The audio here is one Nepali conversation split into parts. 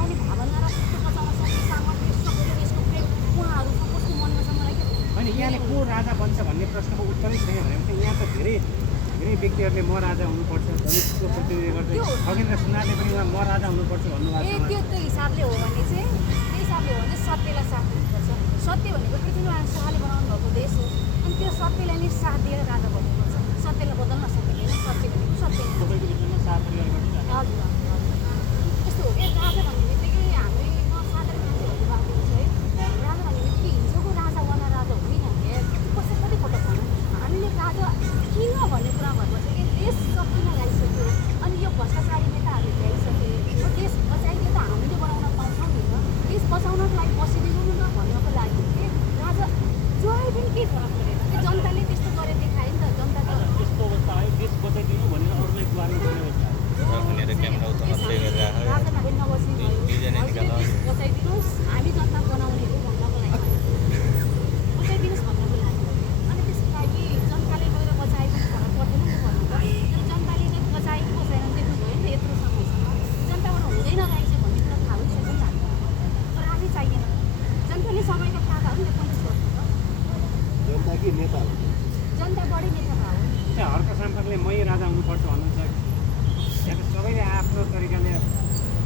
बचाउने भावना र सत्य बचाउन सक्ने सामर्थ्य शक्ति देशको प्रेम उहाँहरू सबैको मनमा छ मलाई के होइन यहाँले को राजा बन्छ भन्ने प्रश्नको उत्तरै छैन भने चाहिँ यहाँ त धेरै धेरै व्यक्तिहरूले म राजा हुनुपर्छ दलितको प्रतिनिधि गर्दै खगेन्द्र सुनारले पनि उहाँ म राजा हुनुपर्छ भन्नुभएको छ त्यो हिसाबले हो भने चाहिँ त्यो हिसाबले हो भने सत्यलाई साथ दिनुपर्छ सत्य भनेको पृथ्वीनारायण शाहले बनाउनु भएको देश हो अनि त्यो सत्यलाई नै साथ दिएर राजा बन्नुपर्छ सत्यलाई बदल्न सकिँदैन सत्य भनेको सत्य तपाईँको विषयमा साथ परिवार गर्नु हजुर यस्तो हो कि राजा भन्ने बित्तिकै हाम्रो साधारण मान्छेहरूको बात हुन्छ है राजा भन्ने बित्तिकै हिजोको राजा वाला राजा होइन कसै कति पटक भनौँ हामीले राजा किन भन्ने कुरा भएपछि कि देश सकिन ल्याइसक्यो अनि यो भ्रष्टाचारी नेताहरूले ल्याइसके यो देश बचाइदियो त हामीले बनाउन पाउँछौँ नि त देश बचाउनको लागि बसिदिनु न भन्नको लागि कि राजा जहिले पनि के फरक परेन कि जनताले त्यस्तो गरेर देखायो नि त जनता त त्यस्तो अवस्था आयो देश बचाइदिनु भनेर अरूलाई गुहार्नु पर्ने राजामा पनि नबस्ने भयो बचाइदिनुहोस् हामी जनता बनाउने हो भन्नको लागि बचाइदिनुहोस् भन्नको लागि अनि त्यसको लागि जनताले गएर बचाएको फरक पर्दैन नि भन्नु त तर जनताले चाहिँ बचाएको बचाएन देख्नुभयो नि त यत्रो समयसम्म जनताबाट हुँदैन रहेछ भन्ने कुरा थाहा भइसक्यो नि हामीलाई तर राजै चाहिएन जनताले सबैको थाहा भयो नि त पनि सोध्नु त जनता कि नेता हो जनता बढी नेता भयो चाहिँ हर्क साम्पाकले मै राजा हुनुपर्छ भन्नुहुन्छ यहाँ त सबैले आफ्नो तरिकाले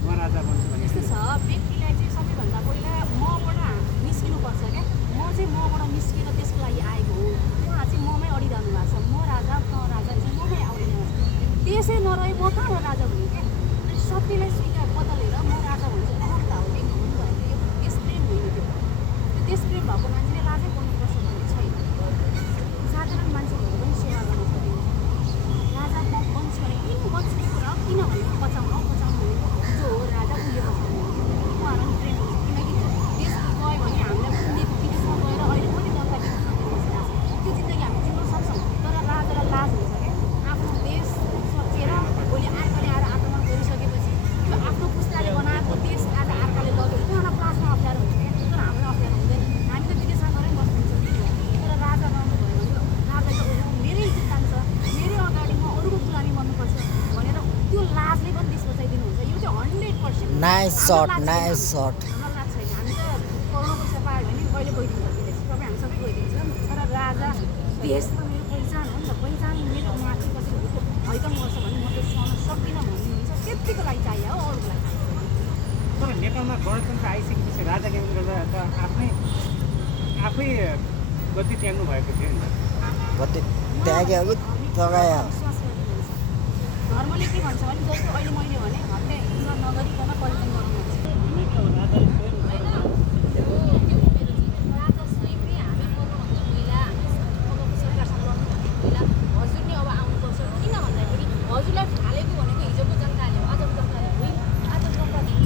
म राजा बन्छु भन्ने यस्तो छ व्यक्तिलाई चाहिँ सबैभन्दा पहिला मबाट निस्किनुपर्छ क्या म चाहिँ मबाट निस्केर त्यसको लागि आएको हो उहाँ चाहिँ ममै अडिरहनु भएको छ म राजा चाहिँ ममै आउँदैन त्यसै नरहे म कहाँ राजा हुने क्या अनि सत्यलाई स्वीकार बदलेर म राजा हुन्छ अहमता हो एक हुनुभएको यो देशप्रेम होइन त्यो देशप्रेम भएको मान्छेले राजै बन्नुपर्छ भन्ने छैन साधारण मान्छेहरू पनि सेवा गर्न सकिन्छ राजा म बन्छु भने किन बन्छु कुरा किनभने बचाउनु भनेको जो हो राजा उसले बचाउनु उहाँहरू पनि प्रेम हुन्छ किनकि देश गयो भने हामीलाई पुण्यको विदेशमा गएर अहिले पनि जनता विदेशमा बसिरहेको छ त्यो जिन्दगी हामी जिउन सक्छौँ तर राजालाई लाज हुन्छ क्या आफ्नो देश सचेर भोलि अर्काले आएर आक्रमण गरिसकेपछि त्यो आफ्नो पुस्ताले बनाएको देश आज अर्काले लग्यो भने उहाँलाई प्लासमा अप्ठ्यारो हुन्छ क्या तर हामीलाई अप्ठ्यारो हुँदैन हामी त विदेशमा गएर बस्नुहुन्छ तर राजा रहनु भयो भने राजा त मेरै इज्जत जान्छ मेरै अगाडि म अरूको गुलामी गर्नुपर्छ भनेर त्यो लाजले पनि देश बचाइदिनुहुन्छ यो चाहिँ 100% नाइस सट नाइस सट हाम्रो लाज छैन हामी त करोडौँ पैसा पायो भने कहिले गइदिन्छ विदेश तपाईँ हामी सबै गइदिन्छ तर राजा देश त मेरो पहिचान हो नि त पहिचान मेरो माथि पछि हैकम गर्छ भने म त्यो सहन सक्दिनँ भन्नुहुन्छ त्यतिको लागि चाहियो हो अरूको लागि तर नेपालमा गणतन्त्र आइसकेपछि राजा ज्ञान गर्दा त आफै गति त्याग्नु भएको थियो नि कति त्याग्यो कि तगायो विश्वास गर्नुहुन्छ धर्मले के भन्छ भने जस्तो अहिले मैले भने हत्या हिंसा नगरिकन परिवर्तन गर्नुहुन्छ राजा स्वयं नै हामी गर्नुभन्दा पहिला हामी अब सरकारसँग लड्नुभन्दा पहिला हजुर नै अब आउनुपर्छ किन भन्दाखेरि हजुरलाई हालेको भनेको हिजोको जनताले हो आजको जनताले होइन आजको जनताले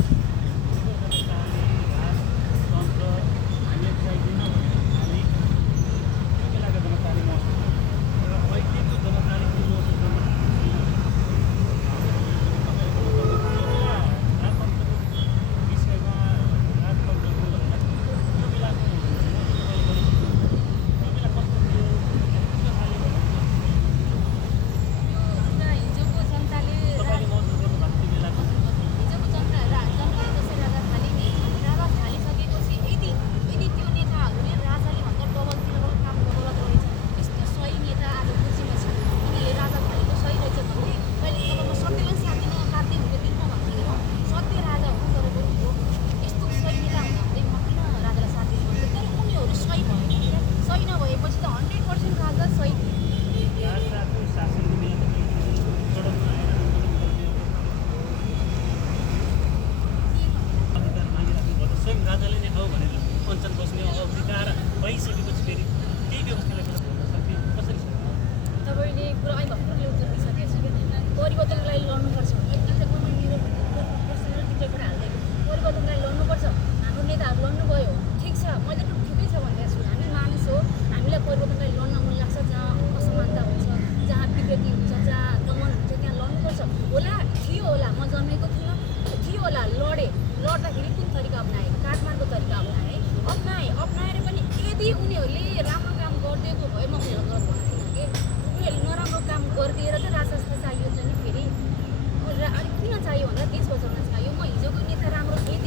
लड्दाखेरि कुन तरिका अप्नाए काठमाडौँको तरिका अप्नाएर पनि यदि उनीहरूले राम्रो काम गरिदिएको भए म गलत भन्दिनँ कि उनीहरूले नराम्रो काम गरिदिएर चाहिँ राजशास्त्र चाहियो चाहिँ फेरि अनि किन चाहियो भन्दा देश बचाउन चाहियो म हिजोको नेता राम्रो थिएँ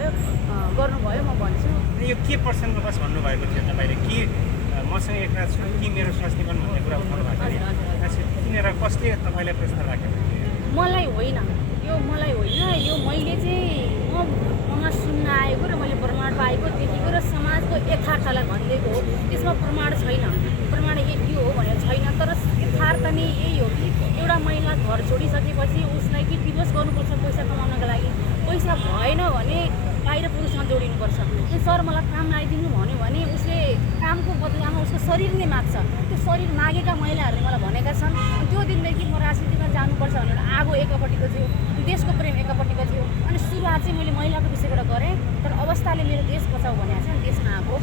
भयो गर्नुभयो म भन्छु। यो के पर्सेन्टको बस भन्नुभएको थियो तपाईँले कि मसँग एकरा छु कि मेरो स्वास्थ्यकरण भन्ने कुरा उठाउनु भएको थियो किनेर कसले तपाईँलाई प्रश्न राखेको थियो? मलाई होइन, यो मलाई होइन, यो मैले चाहिँ ममा सुन्न आएको र मैले प्रमाण पाएको देखेको र समाजको यथार्थलाई भनिदिएको हो। त्यसमा प्रमाण छैन, प्रमाण यो हो भनेर छैन, तर यथार्थ नै यही हो कि एउटा महिला घर छोडिसकेपछि उसलाई कि डिभोर्स गर्नुपर्छ पैसा कमाउनको लागि। पैसा भएन भने बाहिर पुरुषमा जोडिनुपर्छ। सर मलाई काम आइदिनु भन्यो भने उसले कामको बदलामा उसको शरीर नै माग्छ। त्यो शरीर मागेका महिलाहरूले मलाई भनेका छन्। त्यो दिनदेखि म राजनीतिमा जानुपर्छ भनेर आगो एकापट्टिको थियो, देशको प्रेम एकापट्टिको थियो। अनि सुरुवात चाहिँ मैले महिलाको विषयबाट गरेँ, तर अवस्थाले मेरो देश बचाऊ भनेको छ, देशमा आएको।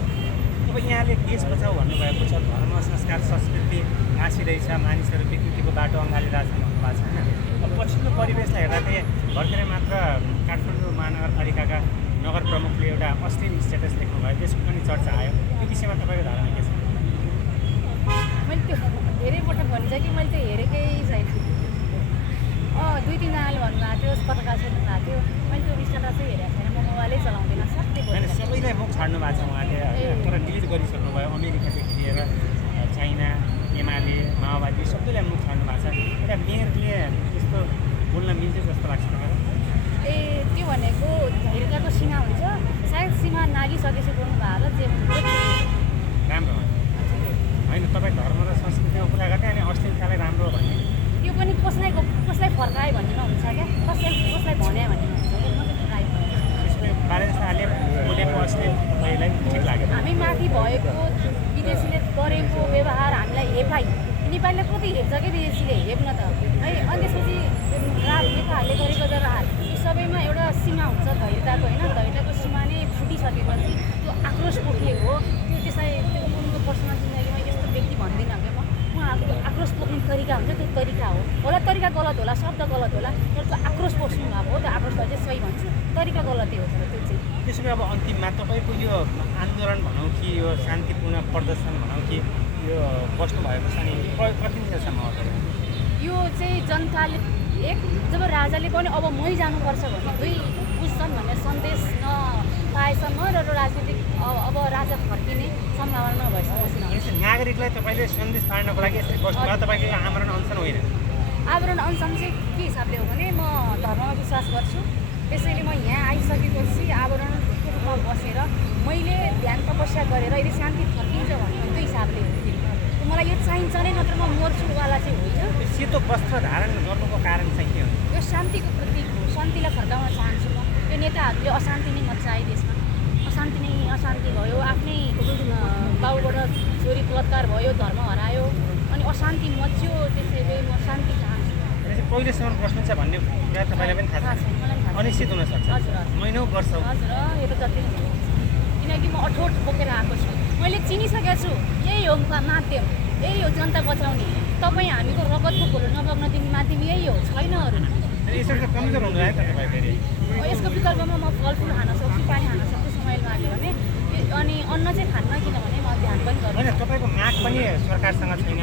अब यहाँले देश बचाउ भन्नुभएको छ, धर्म संस्कार संस्कृति आँसिरहेछ, मानिसहरू विकृतिको बाटो अँगालिरहेछन् भन्नुभएको छ होइन। अब पछिल्लो परिवेशलाई हेर्दाखेरि भर्खरै मात्र काठमाडौँ महानगरपालिकाका नगर प्रमुखले एउटा अश्लील स्ट्याटस देख्नुभयो, त्यसको पनि चर्चा आयो। त्यो विषयमा तपाईँको धारणा के छ? मैले त्यो धेरै पटक भनिसकेँ, मैले त्यो हेरेकै छैन। 2-3जनाले भन्नुभएको थियो, पत्रकार सोध्नु भएको थियो, मैले त्यो स्ट्याटसै हेरेको छैन। म मोबाइलै चलाउँदिनँ, सबै होइन, सबैलाई मुख छाड्नु भएको छ उहाँले होइन, तर डिलिट गरिसक्नुभयो। अमेरिकादेखि लिएर चाइना, एमाले, माओवादी सबैलाई मुख छाड्नु भएको छ। एउटा मेयरले त्यस्तो बोल्न मिल्छ जस्तो लाग्छ तपाईँलाई? त्यो भनेको धैर्यताको सीमा हुन्छ, सायद सीमा नागिसकेपछि बोल्नु भएको जे राम्रो होइन, तपाईँ धर्म र संस्कृतिमा कुरा गर्दै अनि अश्लीलतालाई राम्रो हो भन्ने त्यो पनि कसलाई फर्कायो भन्नेमा हुन्छ क्या, कसलाई भन्यो भन्नेमा हुन्छ क्या। म चाहिँ ट्राई त्यसमा बालेन्द्रले बोलेको अश्लील तपाईँलाई ठिक लाग्यो? हामी माथि भएको विदेशीले गरेको व्यवहार हामीलाई हेपाइ, नेपालीलाई कति हेप्छ क्या विदेशीले, हेप्न त है। अनि त्यसपछि नेताहरूले गरेको व्यवहार यो सबैमा एउटा सीमा हुन्छ धैर्यताको होइन। धैर्यताको सीमा नै फुटिसकेपछि त्यो आक्रोश पोखिएको हो। त्यसलाई त्यो उनको पर्सनल जिन्दगीमा यस्तो व्यक्ति भन्दिनँ क्या म। उहाँहरूको आक्रोश पोख्ने तरिका हुन्छ, त्यो तरिका हो होला। तरिका गलत होला, शब्द गलत होला, तर त्यो आक्रोश पोख्नु भएको हो। त्यो आक्रोशलाई चाहिँ सही भन्छु, तरिका गलतै हो तर त्यो चाहिँ। त्यसो भए अब अन्तिममा तपाईँको यो आन्दोलन भनौँ कि यो शान्तिपूर्ण प्रदर्शन भनौँ कि यो बस्नुभएको छ नि कति दिनसम्म हो? यो चाहिँ जनताले जब राजाले पनि अब मै जानुपर्छ भने दुई बुझ्छन् भन्ने सन्देश नपाएसम्म र राजनीतिक अब राजा फर्किने सम्भावना नभएसम्म नागरिकलाई तपाईँले सन्देश पार्नको लागि यसरी बस्नुभयो, तपाईँको यो आमरण अनसन होइन? आवरण अनसन चाहिँ के हिसाबले हो भने म धर्ममा विश्वास गर्छु। त्यसैले म यहाँ आइसकेपछि आवरणको रूपमा बसेर मैले ध्यान तपस्या गरेर यदि शान्ति फर्किन्छ भने त्यो हिसाबले हो। मलाई यो चाहिन्छ नै, नत्र म मोर्चुवाला चाहिँ होइन। सेतो वस्त्र धारण गर्नुको कारण चाहिँ के हो? यो शान्तिको प्रतीक हो, शान्तिलाई फर्काउन चाहन्छु म। यो नेताहरूले अशान्ति नै मचाए देशमा, अशान्ति भयो, आफ्नै बाउबाट छोरी बलात्कार भयो, धर्म हरायो, अनि अशान्ति मच्यो। त्यसैले म शान्ति चाहन्छु। पहिलेसम्म बस्नुहुन्छ भन्ने कुरा तपाईँलाई पनि थाहा छ? अनिश्चित हुनसक्छ, महिनौ वर्ष। हजुर, यो त जति किनकि म अठोट बोकेर आएको छु, मैले चिनिसकेको छु। यही हो माध्यम, यही हो जनता बचाउने। तपाईँ हामीको रगतको खोलो नबग्न दिने माध्यम यही हो, छैन अरू। यसरी त कमजोर हुनुभयो त तपाईँ फेरि। यसको विकल्पमा म फलफुल खान सक्छु, पानी खान सक्छु समय लाग्यो भने। अनि अन्न चाहिँ खान्न, किनभने म ध्यान पनि गर्छु। होइन, तपाईँको माग पनि सरकारसँग छैन।